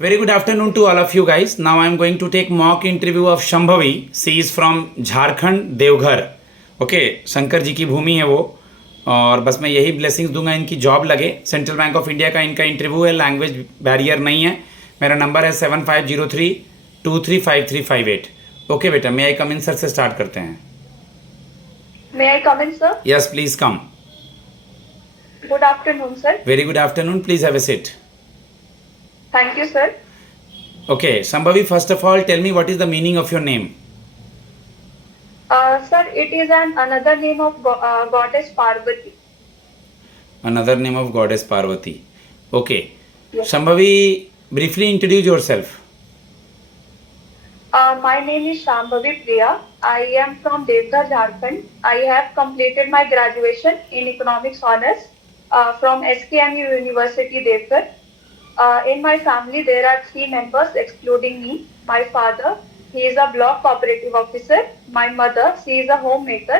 Very good afternoon to all of you guys. Now I am going to take mock interview of Shambhavi. She is from Jharkhand Deoghar. Okay, Shankar ji की भूमि है वो. और बस मैं यही ब्लेसिंग्स दूंगा इनकी जॉब लगे. सेंट्रल बैंक ऑफ इंडिया का इनका इंटरव्यू है. लैंग्वेज बैरियर नहीं है. मेरा नंबर है 7503235358. ओके बेटा, मे आई कम इन सर से स्टार्ट करते हैं. May I come in, sir? Yes please come. Good afternoon, sir. Very good afternoon. Please have a seat. Thank you, sir. Okay, Shambhavi, first of all, tell me what is the meaning of your name? Sir, it is another name of goddess Parvati. Another name of goddess Parvati. Okay. Yes. Shambhavi, briefly introduce yourself. My name is Shambhavi Priya. I am from Devghar, Jharkhand. I have completed my graduation in economics honors from SKMU University, Devghar. In my family, there are 3 members excluding me. My father, he is a block cooperative officer. My mother, she is a homemaker.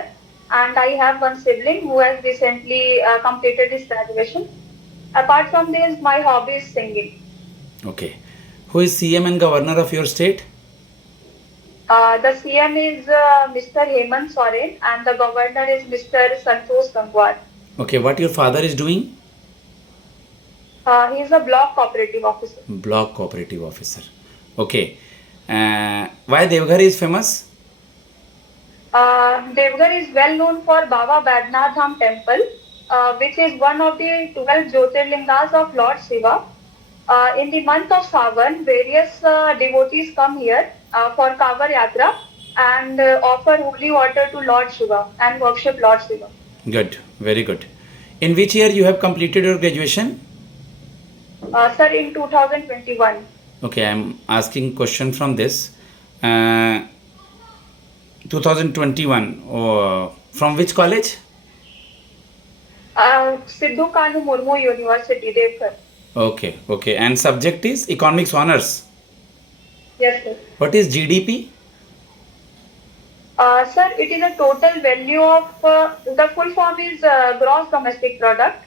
And I have one sibling who has recently completed his graduation. Apart from this, my hobby is singing. Okay. Who is CM and governor of your state? The CM is Mr. Hemant Soren and the governor is Mr. Santosh Gangwar. Okay. What your father is doing? He is a block cooperative officer. Block cooperative officer. Okay. Why Devghar is famous? Devghar is well known for Baba Badnath Dham temple, which is one of the 12 Jyotirlingas of Lord Shiva. In the month of Sawan, various devotees come here for Kavar Yatra and offer holy water to Lord Shiva and worship Lord Shiva. Good. Very good. In which year you have completed your graduation? Sir, in 2021. Okay, I am asking question from this. 2021. From which college? Sidhu Kanu Murmu University, Devghar. Okay, okay. And subject is economics honors. Yes, sir. What is GDP? Sir, it is a total value of, the full form is gross domestic product.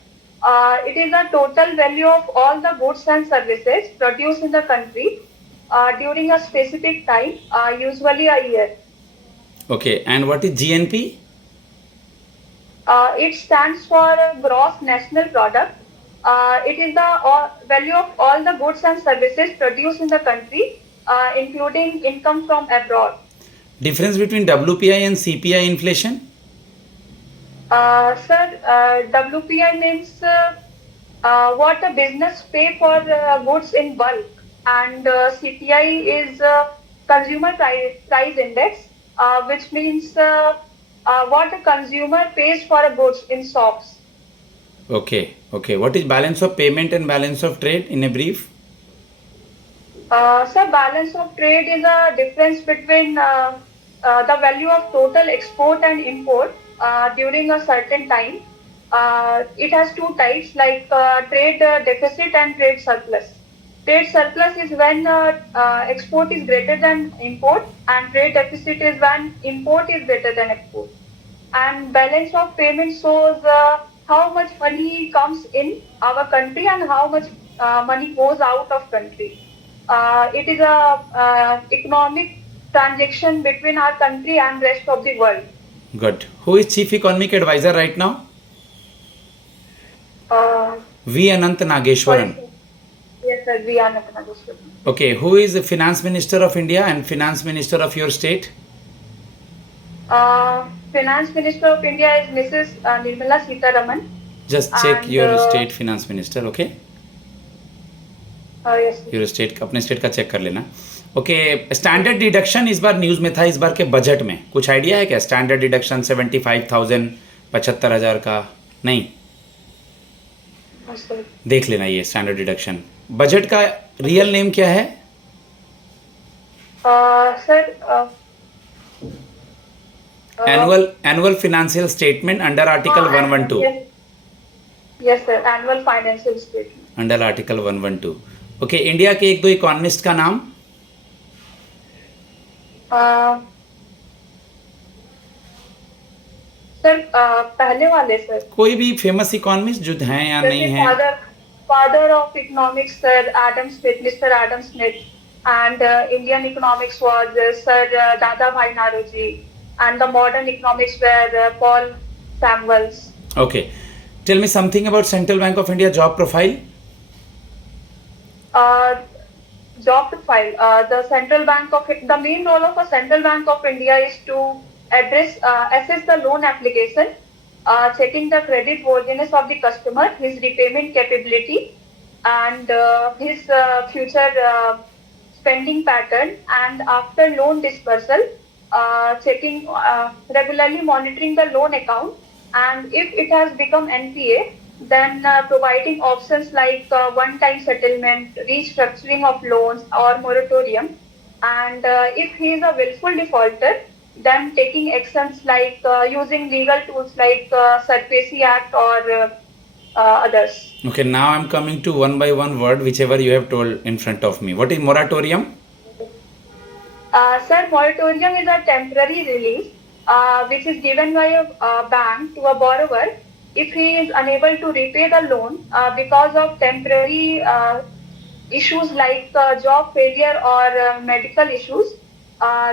It is a total value of all the goods and services produced in the country during a specific time, usually a year. Okay, and what is GNP? It stands for gross national product. It is the value of all the goods and services produced in the country, including income from abroad. Difference between WPI and CPI inflation? Sir, WPI means what the business pay for goods in bulk, and CPI is consumer price index, which means what the consumer pays for goods in shops. Okay, okay. What is balance of payment and balance of trade in a brief? Sir, balance of trade is a difference between the value of total export and import during a certain time. It has 2 types like trade deficit and trade surplus. Trade surplus is when export is greater than import, and trade deficit is when import is greater than export. And balance of payment shows how much money comes in our country and how much money goes out of country. It is a economic transaction between our country and rest of the world. Good. Who is Chief Economic Advisor right now? V. Anant Nageshwaran. Yes, sir. We are Nageshwaran. Okay. Who is the Finance Minister of India and Finance Minister of your state? Finance Minister of India is Mrs. Nirmala Sitharaman. Just check And, your state finance minister. Okay. Yes, sir. Your state, अपने state का check कर लेना. Okay. Standard deduction इस बार news में था, इस बार के budget में कुछ आइडिया है क्या? स्टैंडर्ड डिडक्शन 75,000, 75,000 का नहीं. Yes, sir. देख लेना ये स्टैंडर्ड डिडक्शन. बजट का रियल नेम क्या है? Sir, annual financial statement under article 112. Yes, sir. Annual financial statement. Under article 112. Okay. India के 1-2 इकोनॉमिस्ट का नाम. सर, पहले वाले सर कोई भी फेमस इकोनॉमिस्ट जो हैं या नहीं हैं. father of economics, Sir Adam Smith, Mr. Adam Smith, and Indian economics was Sir Dadabhai Naroji, and the modern economics were Paul Samuels. Okay. Tell me something about Central Bank of India job profile. Uh, Job profile. The main role of a Central Bank of India is to assess the loan application, checking the credit worthiness of the customer, his repayment capability, and his future spending pattern. And after loan dispersal, checking regularly monitoring the loan account, and if it has become NPA, then providing options like one-time settlement, restructuring of loans, or moratorium. And if he is a willful defaulter, then taking actions like using legal tools like SARFAESI Act or others. Okay, now I'm coming to one by one word, whichever you have told in front of me. What is moratorium? Sir, moratorium is a temporary release which is given by a bank to a borrower if he is unable to repay the loan because of temporary issues like job failure or medical issues.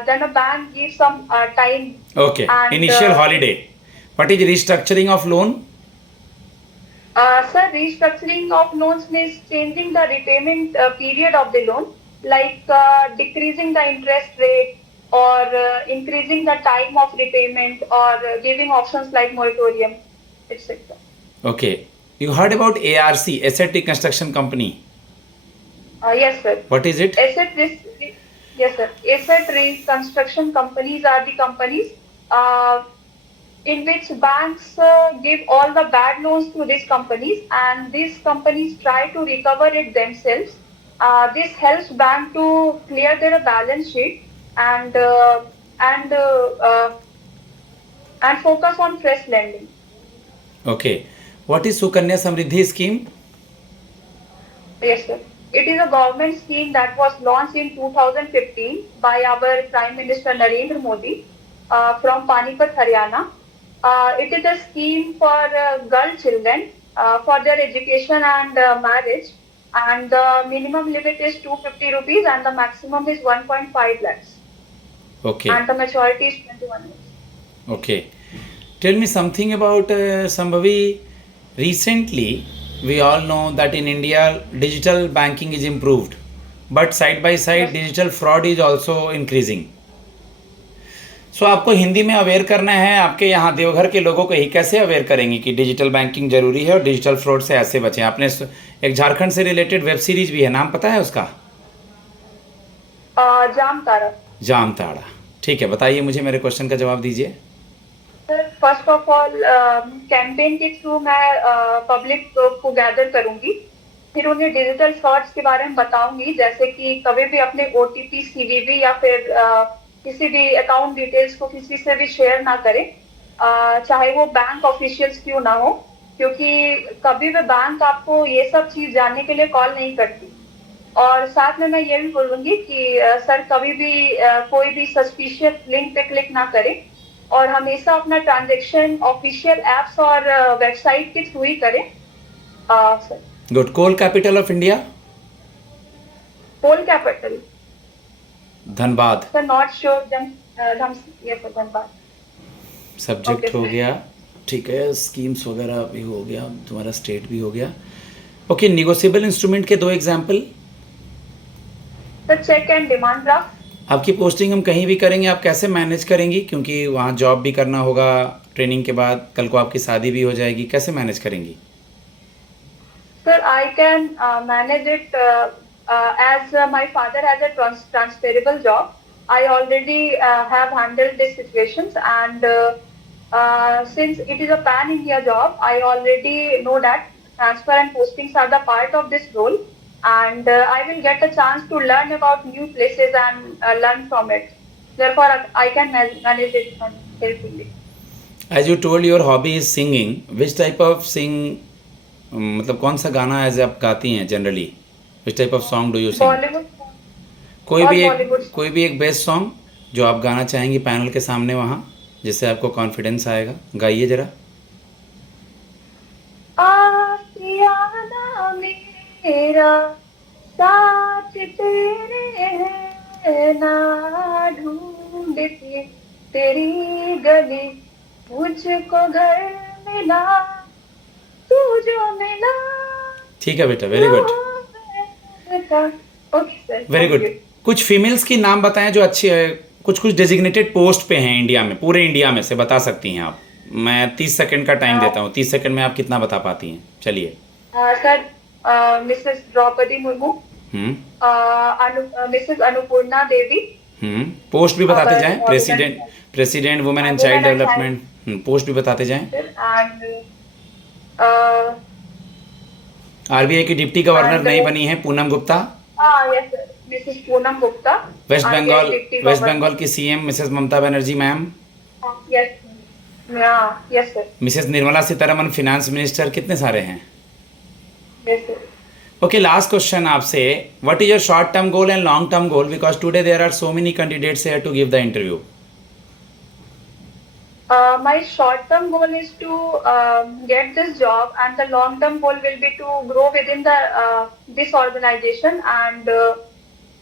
Then a bank gives some time. Okay, And initial holiday. What is restructuring of loan? Sir, restructuring of loans means changing the repayment period of the loan, like decreasing the interest rate or increasing the time of repayment or giving options like moratorium, etc. Okay, you heard about ARC, Asset Reconstruction Company. Yes, sir. What is it? Yes, sir. Asset reconstruction companies are the companies in which banks give all the bad loans to these companies, and these companies try to recover it themselves. This helps bank to clear their balance sheet and and uh, uh, and focus on fresh lending. Okay, what is Sukanya Samriddhi scheme? Yes, sir. It is a government scheme that was launched in 2015 by our Prime Minister Narendra Modi from Panipat, Haryana. It is a scheme for girl children for their education and marriage, and the minimum limit is 250 rupees and the maximum is 1.5 lakhs, Okay, and the maturity is 21 years. okay. Tell me something about Sambhavi. Recently, we all know that in India, digital banking is improved, but side by side, Yes. digital fraud is also increasing. सो आपको हिंदी में aware करना है, आपके यहाँ देवघर के लोगों को ही कैसे अवेयर करेंगे कि डिजिटल बैंकिंग जरूरी है और डिजिटल फ्रॉड से ऐसे बचें? आपने एक झारखंड से रिलेटेड वेब सीरीज भी है, नाम पता है उसका? जामतारा. जामताड़ा. ठीक है, बताइए मुझे, मेरे क्वेश्चन का जवाब दीजिए. Sir, first of all campaign के थ्रू मैं पब्लिक को गैदर करूंगी, फिर उन्हें डिजिटल फ्रॉड्स के बारे में बताऊंगी, जैसे कि कभी भी अपने OTP, CVV या फिर किसी भी अकाउंट डिटेल्स को किसी से भी शेयर ना करें, चाहे वो बैंक ऑफिशियल्स क्यों ना हो, क्योंकि कभी भी बैंक आपको ये सब चीज जानने के लिए कॉल नहीं करती. और साथ में मैं ये भी बोलूंगी कि सर कभी भी कोई भी सस्पिशियस लिंक पे क्लिक ना करें और हमेशा अपना ट्रांजैक्शन ऑफिशियल एप्स और वेबसाइट के थ्रू ही करें. Sir, good. Coal capital of India? Coal capital. Dhanbad. Sir, not sure. Yes sir, धन्यवाद. सब्जेक्ट Okay, हो sir. गया, ठीक है. स्कीम्स वगैरह भी हो गया, तुम्हारा स्टेट भी हो गया. ओके, निगोशिएबल इंस्ट्रूमेंट के दो example. Sir, cheque and demand draft. आपकी पोस्टिंग हम कहीं भी करेंगे, आप कैसे मैनेज करेंगी? क्योंकि वहाँ जॉब भी करना होगा, ट्रेनिंग के बाद कल को आपकी शादी भी हो जाएगी, कैसे मैनेज करेंगी? Sir, I can manage it as my father has a transferable job. I already have handled these situations, and since it is a pan-India job, I already know that transfer and postings are the part of this role, and I will get a chance to learn about new places and learn from it. Therefore, I can manage it helpfully. As you told your hobby is singing, which type of मतलब कौन सा गाना as आप गाती हैं generally? Which type of song do you sing? Bollywood. कोई भी एक बेस्ट सॉन्ग जो आप गाना चाहेंगी पैनल के सामने वहाँ, जिससे आपको कॉन्फिडेंस आएगा, गाइए जरा. आशियाना में मेरा साथ तेरे है ना ढूंढती तेरी गली मुझको घर मिला तू जो मिला ठीक है बेटा, very good, okay sir, very good. कुछ फीमेल्स की नाम बताएं जो अच्छी है, कुछ कुछ डेजिग्नेटेड पोस्ट पे हैं इंडिया में, पूरे इंडिया में से बता सकती हैं आप। मैं 30 सेकंड का टाइम देता हूँ, 30 सेकंड में आप कितना बता पाती हैं? चलिए। Sir Mrs Draupadi Murmu, Mrs Annapurna Devi, post भी बताते जाएं, और president women and child Women and development, post भी बताते जाएं। एंड आरबीआई की डिप्टी गवर्नर And, नहीं बनी है Poonam Gupta. Yes sir, Mrs Poonam Gupta. West RBI deputy West governor. Bengal की CM Mrs Mamata Banerjee ma'am. Yes, yes sir, Mrs Nirmala Sitharaman finance minister. कितने सारे हैं? Yes sir. Okay, last question आपसे, what is your short term goal and long term goal, because today there are so many candidates here to give the interview. My short-term goal is to get this job, and the long-term goal will be to grow within the this organization, and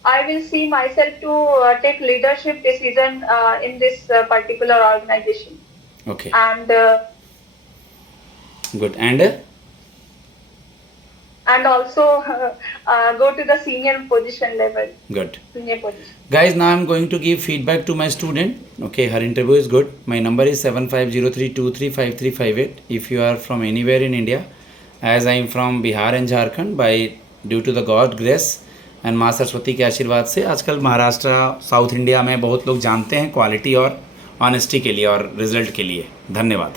I will see myself to take leadership decision in this particular organization, okay, and good. and also go to the senior position level. Good. Senior position. Guys, now I'm going to give feedback to my student. Okay, her interview is good. My number is 7503235358. If you are from anywhere in India, as I am from Bihar and Jharkhand, by due to the God grace and माँ सरस्वती के आशीर्वाद से आजकल Maharashtra, south India में बहुत लोग जानते हैं क्वालिटी और ऑनेस्टी के लिए और रिजल्ट के लिए। धन्यवाद।